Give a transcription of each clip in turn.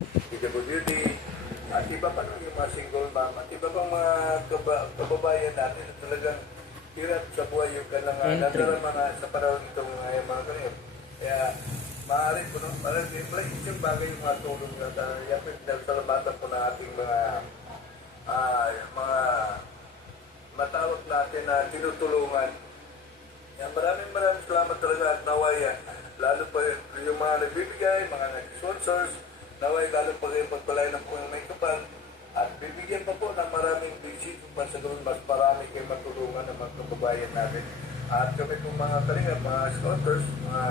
PWD, at iba pa nung yung mga single mom, at iba pang mga kaba, kababayan natin na talagang hirap sa buhay yung kanilang uh, Entry. nadarama nga sa panahon itong uh, mga kanil. Kaya, maaari po nung, parang siyempre, isang bagay yung mga tulong na uh, yan, salamatan po na ating mga ah, mga matawag natin na tinutulungan. Yan, maraming maraming salamat talaga at naway ah, lalo pa yung, yung mga nagbibigay, mga nag-sponsors, naway lalo pa rin pagpalay ng po may kapal at bibigyan pa po ng maraming visit pa sa ganun mas marami kayo matulungan ng mga kababayan natin. At kami pong mga talinga, mga sponsors, mga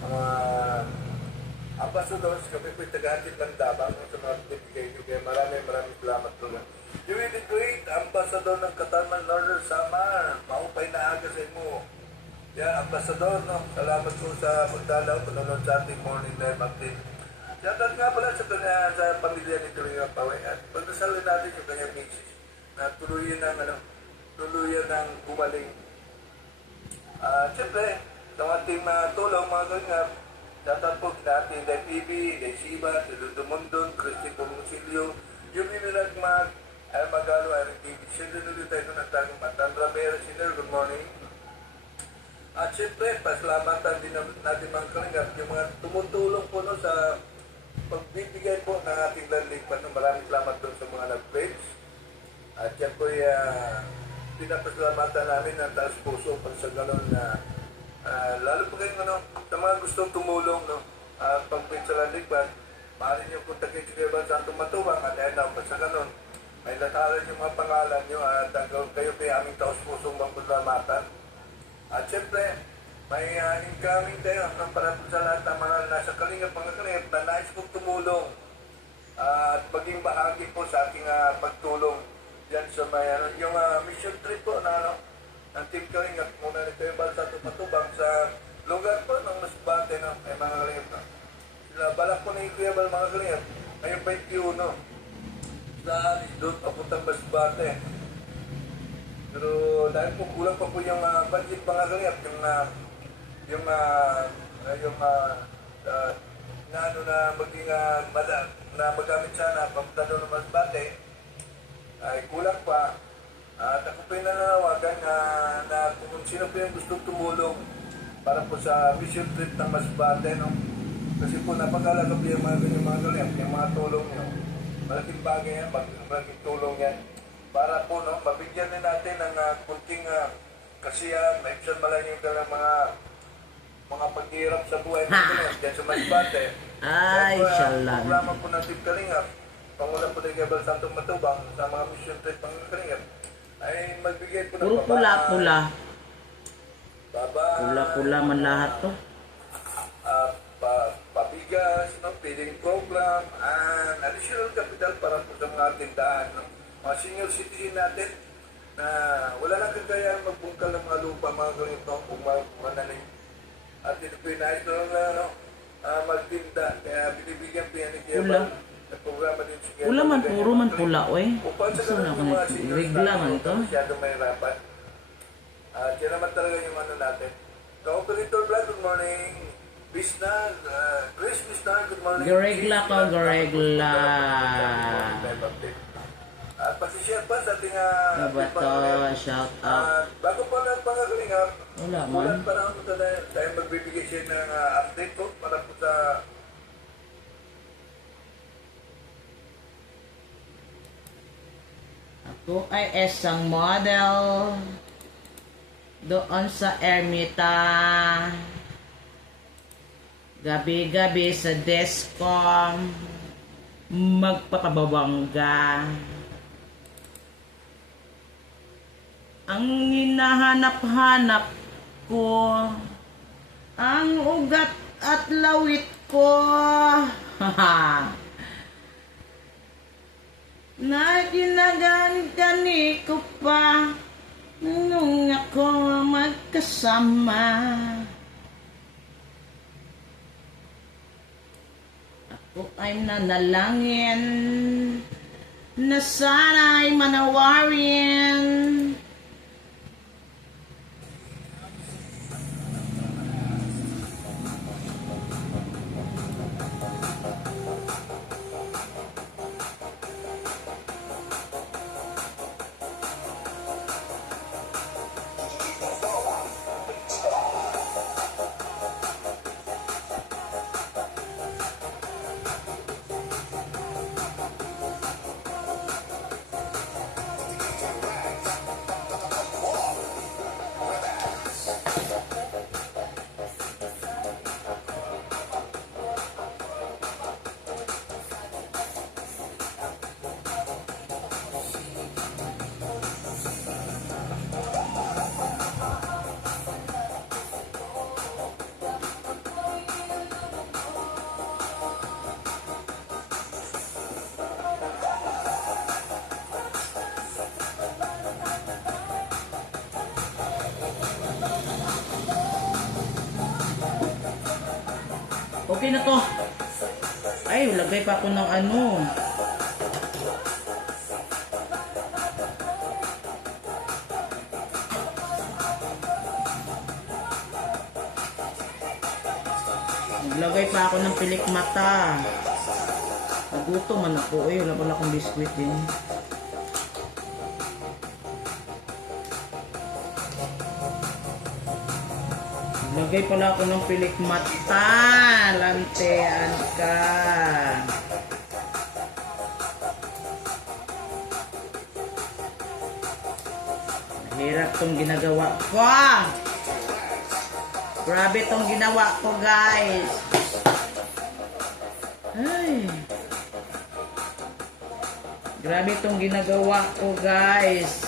mga ambassadors, kami po taga-hatid ng dabang sa mga bibigay nyo. Kaya maraming maraming salamat talaga. You will be great, ambassador ng Katarman Northern Samar. Maupay na aga sa imo. Yeah, Ambassador, no? Salamat po sa pagdalaw, panonood sa ating morning live update. Shoutout nga pala sa, kanya, sa pamilya ni Tuloy Pawe at pagdasalin natin yung kanyang misis na tuluyan ng, ano, tuluyan ng gumaling. Ah, siyempre, sa ating mga tulong, mga kanyang, shoutout po sa ating TV, kay Siba, si Ludo Christy Comusilio, yung inilag mag, ay magalo, ay TV, sila nito tayo ng tagong Matandra Vera, sila, good morning. At syempre, pasalamatan din na- natin mga kalingap, yung mga tumutulong po no, sa pagbibigay po ng ating lalingpan. No, maraming salamat doon sa mga nag-pledge. At yan po uh, pinapasalamatan namin ng taas puso pag sa gano'n na ah, lalo po kayong ano, sa mga gustong tumulong no, uh, pag-pledge sa lalingpan, maaari niyo kontakin si Kuya Santo Matubang at ayun na, sa gano'n, may lataran yung mga pangalan niyo at hanggang kayo kay aming taos pusong magpasalamatan. At syempre, may uh, incoming tayo ng para po sa lahat ng mga nasa kalingap, mga kalingap na nais kong tumulong Ah, at maging bahagi po sa aking ah, pagtulong yan sa may ano, yung ah, mission trip po na ano, ng Team Kalingap muna nito yung Balsa Patubang sa lugar po ng Masbate no, ay mga kalingap no. Sila balak po ni Kuya Bal mga kalingap ngayong 21 sa doon papuntang Masbate. Pero dahil po kulang pa po yung uh, budget mga kalingap, yung uh, yung uh, yung uh, uh, na ano na maging uh, mada, na magamit sana doon ng Masbate ay kulang pa. At ako po yung na, na kung sino po yung gustong tumulong para po sa mission trip ng Masbate, no? Kasi po napakalaga po yung mga ganyan mga kalingap, yung mga tulong nyo. Malaking bagay yan, malaking tulong yan. Para po, no, mabigyan din natin ng uh, kunting uh, kasiyahan, maibsan malang yung mga mga paghihirap sa buhay ng Kalingap dyan sa Masbate. Ay, uh, syalan. Programa po ng Team Kalingap, Pangulang po ni Gabriel Santong Matubang sa mga mission trip ng Kalingap ay magbigay po ng Puro pula-pula. Pula-pula man lahat to. ah, pa, pabigas, no, feeding program, and additional capital para po sa mga tindahan. No? Mga senior citizen natin na wala lang kagayaan magbungkal ng mga lupa, mga ganito, kung mga manaling. At ito po yung nais na ano, ah, magtinda. Kaya binibigyan po yan ni Kuya Pula. Bal. Din si Kuya Bal. man, puro man pula, oy. Upang sa Gusto na ako na mga regla man natin, to. masyado mahirapan. At yan naman talaga yung ano natin. So, Operator Vlad, good morning. Bisna, uh, Chris Bisna, good morning. Garegla ka, garegla. At pasishare pa sa ating uh, Ano ba to? Shout out. bago pa ng pangagalingap, Wala man. ulan pa naman po tayo, magbibigay siya ng uh, update po para po sa Ako ay isang model doon sa Ermita. Gabi-gabi sa Descom. Magpapababangga. Ang hinahanap-hanap ko ang ugat at lawit ko. Na ginaganggani ko pa nung ako magkasama. Ako ay nanalangin na sana'y manawarin. Okay na to. Ay, lagay pa ako ng ano. Naglagay pa ako ng pilik mata. Nagutom man ako. Uy, wala pala akong biskwit din. Naglagay pala ako ng pilik mata. Lantean ka. Hirap tong ginagawa ko. Grabe tong ginawa ko, guys. Ay. Grabe tong ginagawa ko, guys.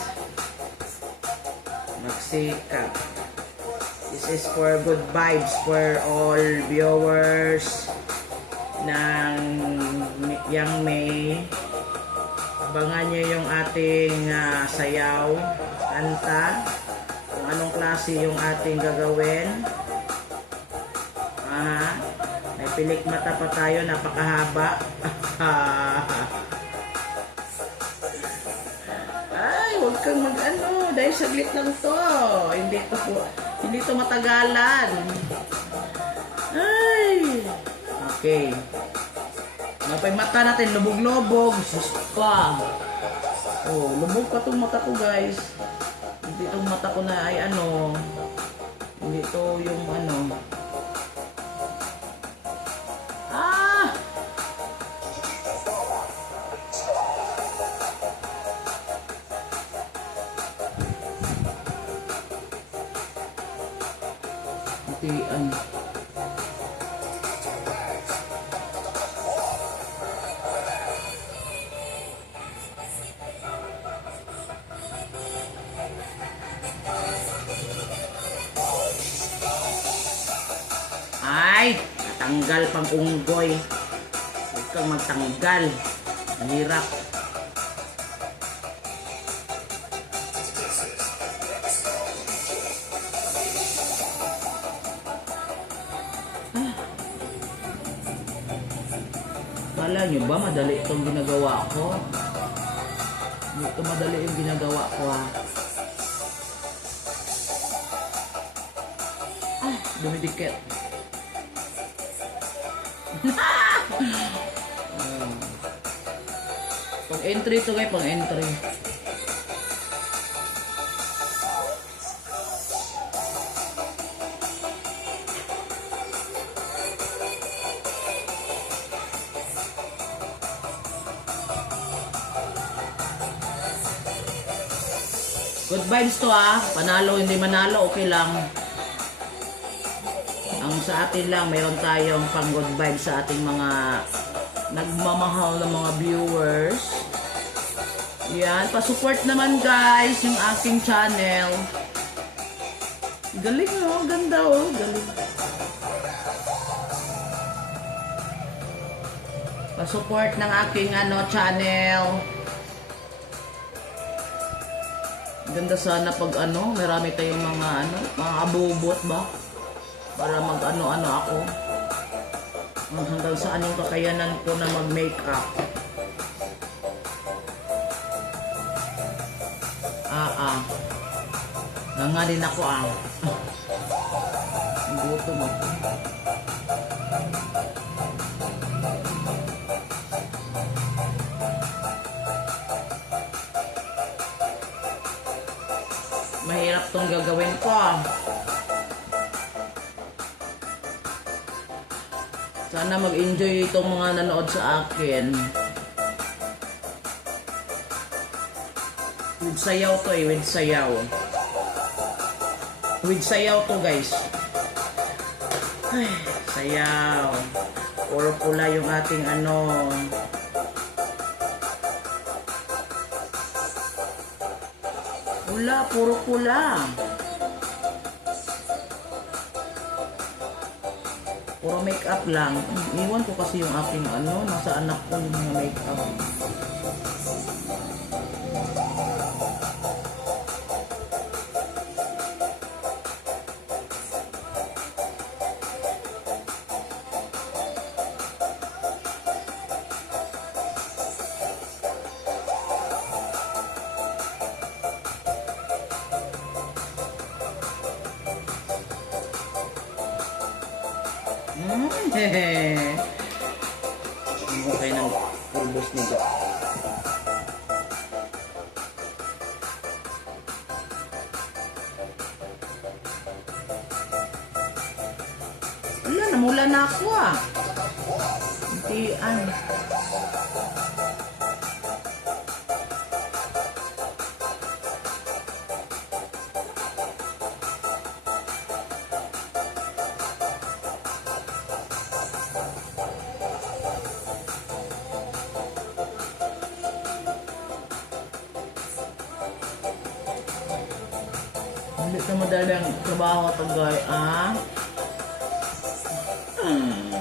Magsikap. This is for good vibes for all viewers ng Yang May. Abangan nyo yung ating ah, sayaw, kanta, kung anong klase yung ating gagawin. Aha. May pilik mata pa tayo, napakahaba. Ay, huwag kang mag-ano, dahil saglit lang to. Hindi to po, hindi to matagalan. Ay. Okay. Mapay mata natin, lubog-lubog. Sus. Oh, lubog pa tong mata ko, guys. Hindi tong mata ko na ay ano. Hindi to yung ano. Ano. Ay, tanggal pang unggoy. Huwag magtanggal. Ang ba madali itong ginagawa ko? Hindi ito madali yung ginagawa ko ha. Ah, dumidikit. Pang entry to guys, pang entry. Vibes to ah. Panalo, hindi manalo, okay lang. Ang sa atin lang, mayroon tayong pang good vibes sa ating mga nagmamahal na mga viewers. Yan, pa-support naman guys yung aking channel. Galing oh, ganda oh, galing. Pa-support ng aking ano channel. Ganda sana pag ano, marami tayong mga ano, mga abubot ba? Para mag ano-ano ako. Hanggang saan yung kakayanan ko na mag-makeup. Ah, ah. Nga din ako ah. Gutom ako. Mahirap tong gagawin ko ah. Sana mag-enjoy itong mga nanood sa akin. With sayaw to eh, with sayaw. With sayaw to guys. Ay, sayaw. Puro pula yung ating ano. Pula, puro pula. Puro make-up lang. Iwan ko kasi yung aking ano, nasa anak ko yung mga make-up. Mm, hehe. Ano kayo ng pulbos nito? Wala, namula na ako ah. Hindi ito, guy, ah? Hmm.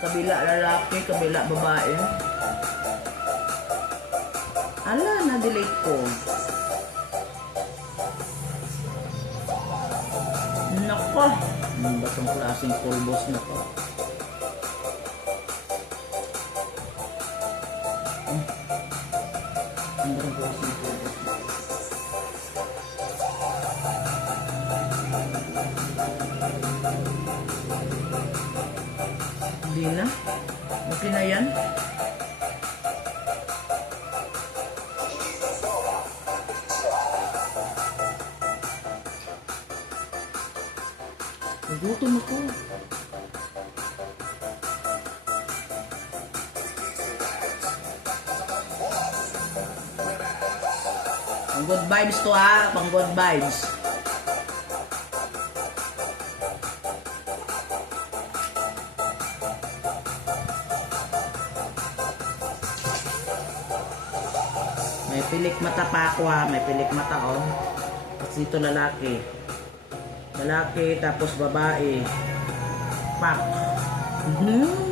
Kabila lalaki, kabila babae. Ala, na-delete ko. Nako! Ano ba itong klaseng pulbos na to? Itong na to? Hindi na. Okay na yan. Nagutom ako. Pang good vibes to ha. Pang good vibes. May pilik mata pa ako ha. May pilik mata oh. Tapos dito lalaki. Lalaki tapos babae. Pak. Mhm.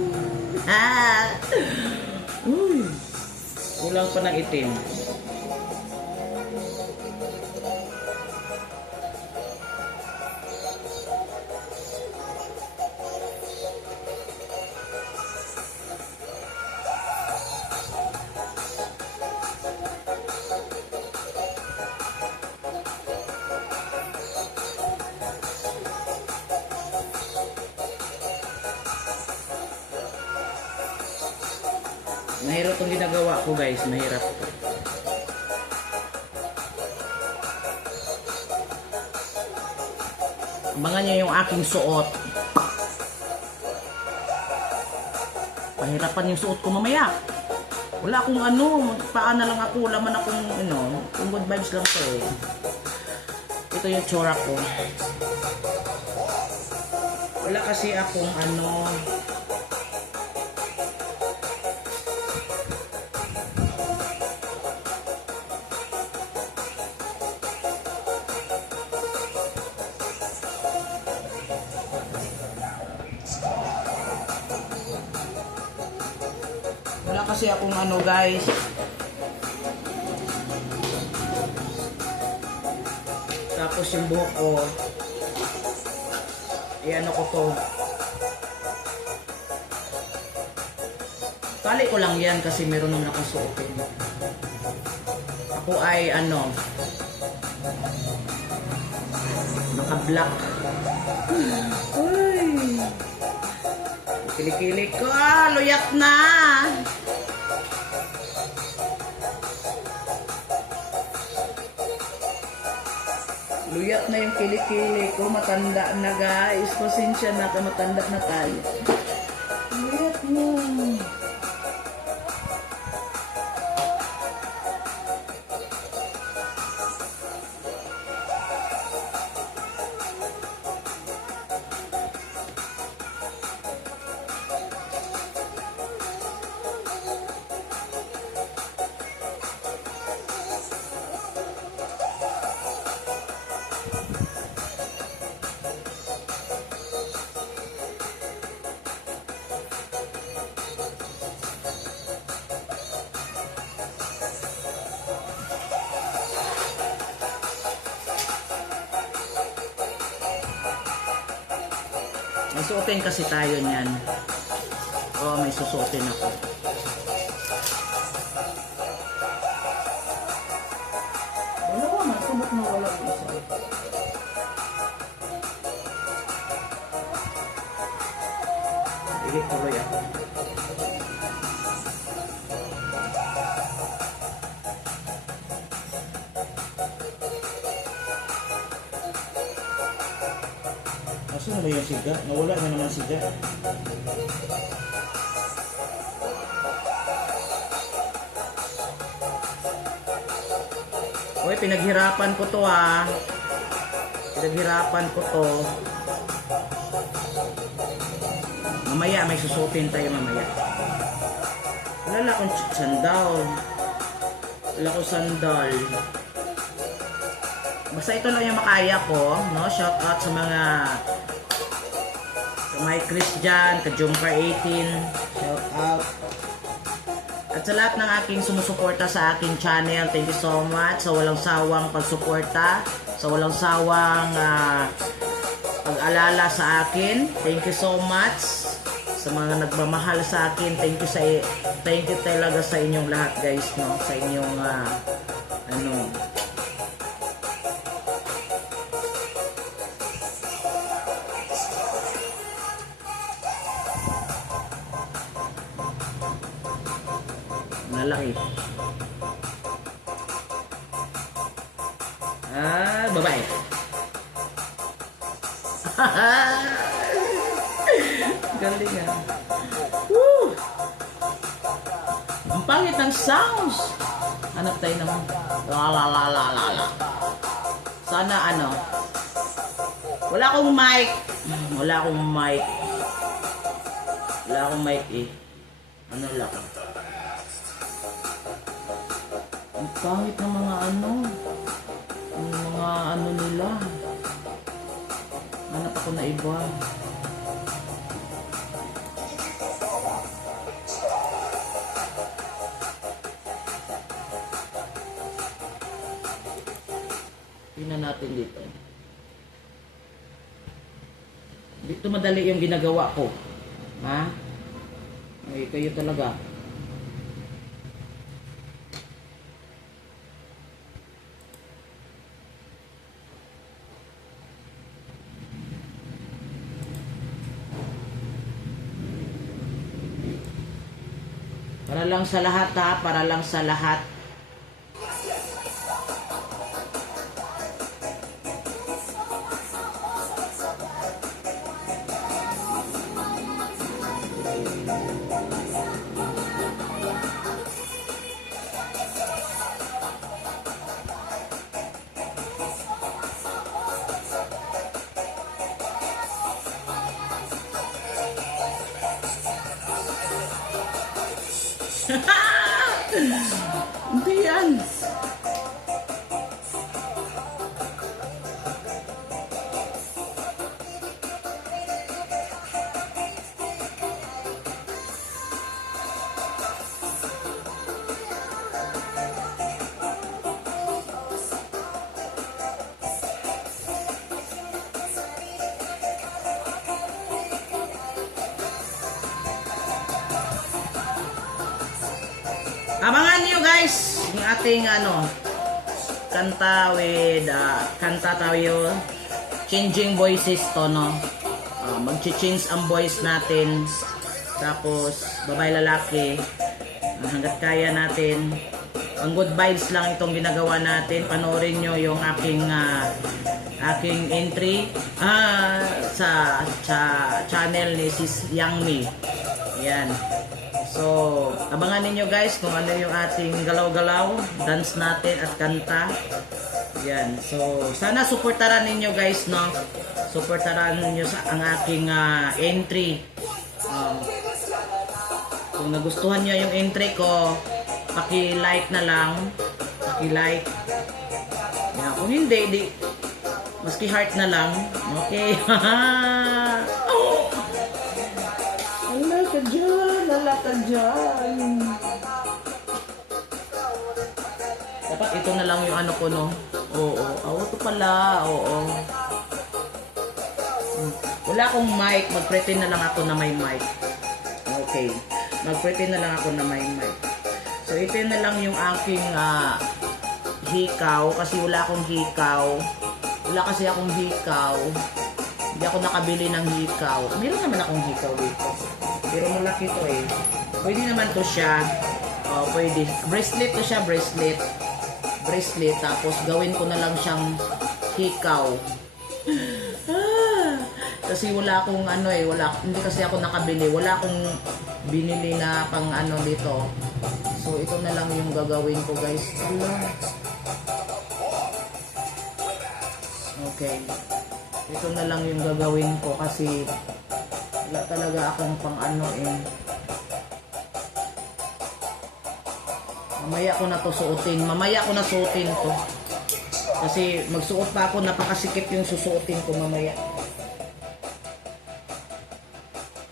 Ah. Uy. Kulang pa ng itim. Mahirap itong ginagawa ko guys. Mahirap. Abangan nyo yung aking suot. Pahirapan yung suot ko mamaya. Wala akong ano, paan na lang ako, wala man akong ano, kung good vibes lang to eh. Ito yung tsura ko. Wala kasi akong ano, Wala kasi akong ano guys. Tapos yung buhok ko. Ayan ako to. Tali ko lang yan kasi meron naman akong suotin. Ako ay ano. Naka-black. Uy. Kilikili ko, ah, luyat na. Luyat na yung kilikili ko, matanda na guys. Pasensya na, matanda na tayo. Masuotin kasi tayo niyan. Oh, may susuotin ako. Dalawa na, subok na wala isa. Sige, tuloy ako. Asan na yung siga? Nawala na naman siga. Uy, pinaghirapan ko to ah. Pinaghirapan ko to. Mamaya, may susutin tayo mamaya. Wala akong ch- sandal. Wala akong sandal. Basta ito lang yung makaya ko, no? Shout out sa mga may Christian, ka Jumper 18. Shout out. At sa lahat ng aking sumusuporta sa aking channel, thank you so much sa walang sawang pagsuporta, sa walang sawang ah, pag-alala sa akin. Thank you so much sa mga nagmamahal sa akin. Thank you sa thank you talaga sa inyong lahat, guys, no? Sa inyong ah, ano, Malaki. Ah, babae. Galing ah. Woo! Ang pangit ng sounds. Hanap tayo naman. La la la la la la. Sana ano. Wala akong mic. Wala akong mic. Wala akong mic eh. Ano lang. Ang pangit ng mga ano. Ang mga ano nila. Hanap ako na iba. Tingnan natin dito. Dito madali yung ginagawa ko. Ha? Ay, kayo talaga. Para lang sa lahat ha, para lang sa lahat. Abangan niyo guys yung ating ano kanta with uh, kanta tayo changing voices to no. Uh, Mag-change ang voice natin. Tapos babae lalaki uh, hanggat kaya natin. Ang good vibes lang itong ginagawa natin. Panoorin nyo yung aking ah, aking entry ah, sa, sa channel ni Sis Yang Yan. So, abangan ninyo guys kung ano yung ating galaw-galaw, dance natin at kanta. Yan. So, sana suportaran ninyo guys, no? Suportaran ninyo sa ang aking ah, entry. Um, kung nagustuhan nyo yung entry ko, paki-like na lang. Paki-like. Yan. Kung hindi, di, maski heart na lang. Okay. ka. Dapat ito na lang yung ano ko, no? Oo, oo. ito pala, oo. Wala akong mic, mag-pretend na lang ako na may mic. Okay. Mag-pretend na lang ako na may mic. So, ito na lang yung aking ah, hikaw, kasi wala akong hikaw. Wala kasi akong hikaw. Hindi ako nakabili ng hikaw. Meron naman akong hikaw dito. pero malaki to eh. Pwede naman to siya. Oh, pwede. Bracelet to siya, bracelet. Bracelet, tapos gawin ko na lang siyang hikaw. Ah, kasi wala akong ano eh, wala, hindi kasi ako nakabili. Wala akong binili na pang ano dito. So, ito na lang yung gagawin ko guys. Okay. Ito na lang yung gagawin ko kasi wala talaga akong pang ano eh. Mamaya ko na to suotin. Mamaya ko na suotin to. Kasi magsuot pa ako, napakasikip yung susuotin ko mamaya.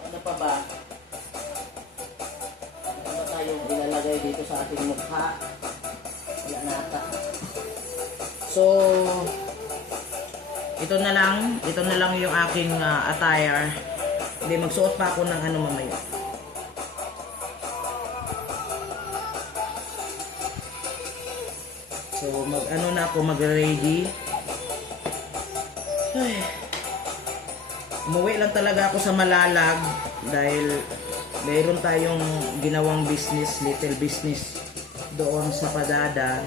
Ano pa ba? Ano ba tayong ilalagay dito sa ating mukha? Wala na ata. So, ito na lang, ito na lang yung aking ah, attire. Hindi, magsuot pa ako ng ano mamaya. So, mag ano na ako, mag-ready. Ay. Umuwi lang talaga ako sa Malalag dahil mayroon tayong ginawang business, little business doon sa Padada.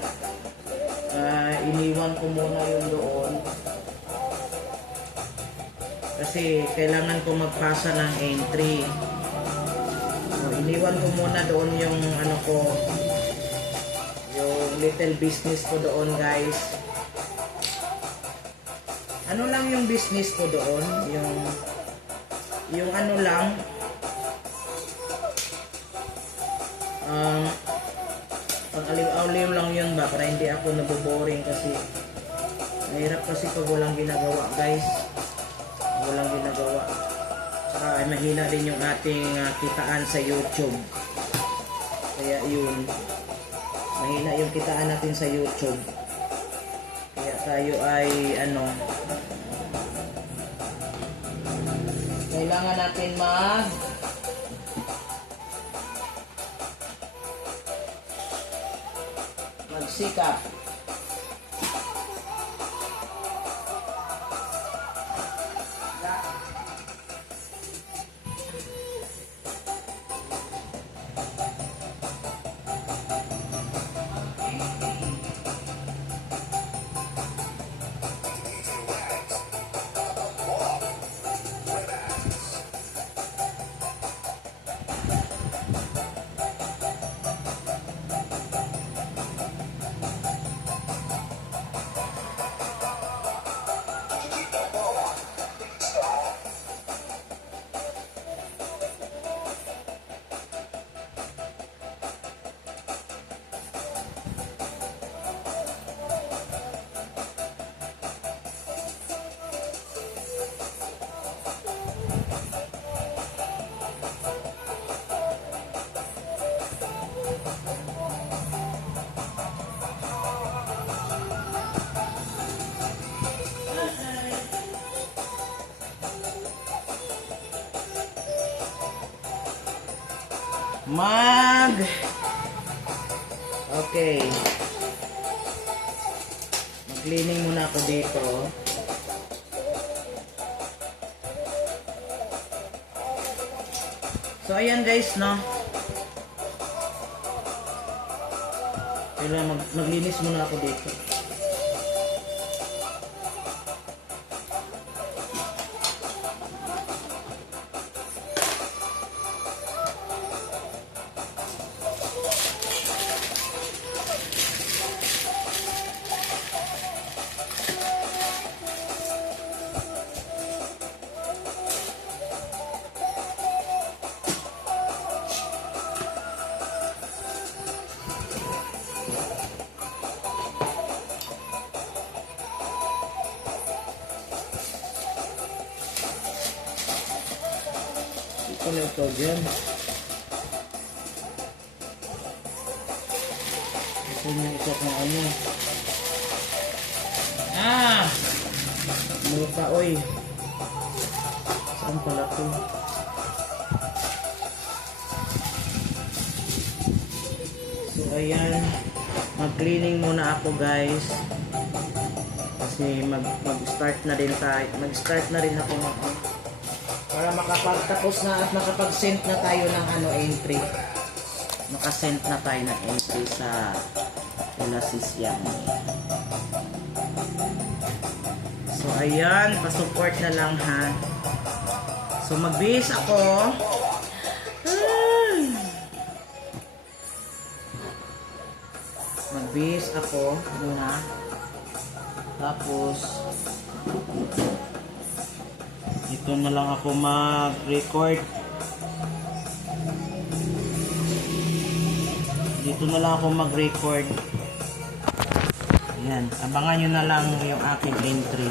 Ah, iniwan ko muna yung doon kasi kailangan ko magpasa ng entry. So, iniwan ko muna doon yung ano ko, little business ko doon guys. Ano lang yung business ko doon? Yung, yung ano lang, um, pang aliw-aliw lang yun ba para hindi ako naboboring kasi mahirap kasi pag walang ginagawa guys walang ginagawa. Saka ay mahina din yung ating ah, kitaan sa YouTube. Kaya yun, mahina yung kitaan natin sa YouTube. Kaya tayo ay ano, kailangan natin mag magsikap. Mag Okay. Mag-cleaning muna ako dito. So ayan guys, no. Kailangan mag maglinis muna ako dito. Na ito dyan. Ito na ito kung ano. Ah! Muka, oy. Saan pala ito? So, ayan. Mag-cleaning muna ako, guys. Kasi mag- mag-start na rin tayo. Mag-start na rin ako mag- para mak makapagtapos na at nakapag-send na tayo ng ano entry. Nakasend na tayo ng entry sa Elasis Yami. So, ayan. Pasupport na lang ha. So, mag-base ako. Mag-base ako muna. Tapos, dito na lang ako mag-record. Dito na lang ako mag-record. Ayan, abangan nyo na lang yung aking entry.